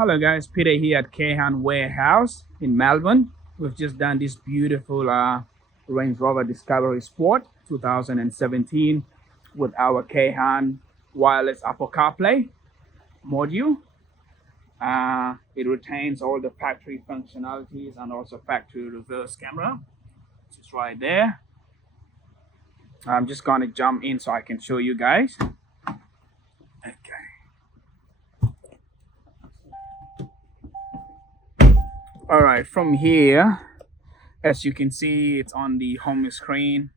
Hello guys, Peter here at Kayhan warehouse in Melbourne. We've just done this beautiful Range Rover Discovery Sport 2017 with our Kayhan wireless Apple CarPlay module. It retains all the factory functionalities and also factory reverse camera, which is right there. I'm just gonna jump in so I can show you guys. Okay. All right, from here, as you can see, it's on the home screen.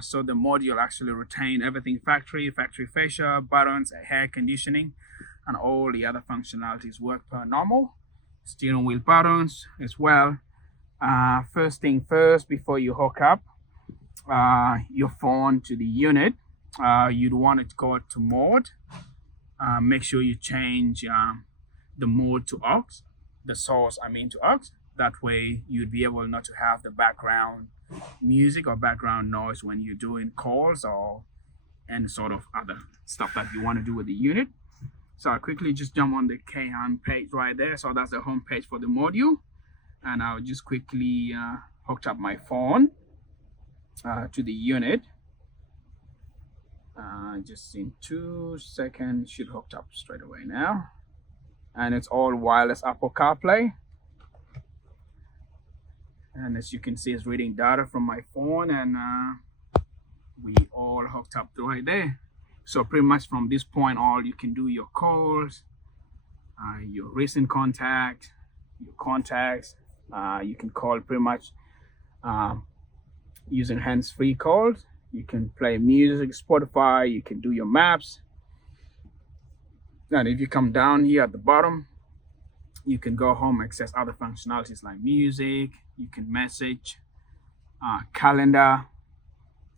So the module actually retains everything factory fascia, buttons, air conditioning, and all the other functionalities work per normal. Steering wheel buttons as well. First thing first, before you hook up your phone to the unit, you'd want it to go to mode. Make sure you change the mode to aux, the source to aux. That way you'd be able not to have the background music or background noise when you're doing calls or any sort of other stuff that you want to do with the unit. So I'll quickly just jump on the Kayhan page right there. So that's the home page for the module, and I'll just quickly hook up my phone to the unit. Just in 2 seconds, should hooked up straight away now, and it's all wireless Apple CarPlay. And as you can see, it's reading data from my phone, and we all hooked up right there. So pretty much from this point on, you can do your calls, your recent contact, your contacts. You can call pretty much using hands-free calls. You can play music, Spotify, you can do your maps. And if you come down here at the bottom, you can go home, access other functionalities like music, you can message, calendar,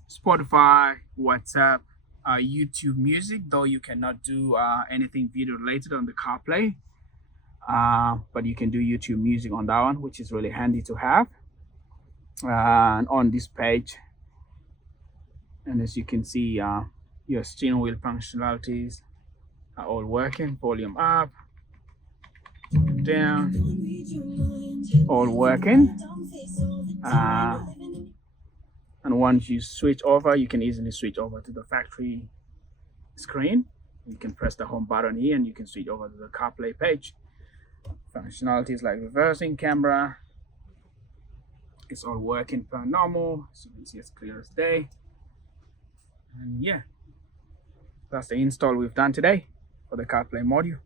Spotify, WhatsApp, YouTube music, though you cannot do anything video related on the CarPlay, but you can do YouTube music on that one, which is really handy to have. And on this page, and as you can see, your steering wheel functionalities are all working. Volume up, down, all working. And once you switch over, you can easily switch over to the factory screen. You can press the home button here and you can switch over to the CarPlay page. Functionalities like reversing camera, it's all working per normal. As you can see, it's clear as day. And yeah, that's the install we've done today for the CarPlay module.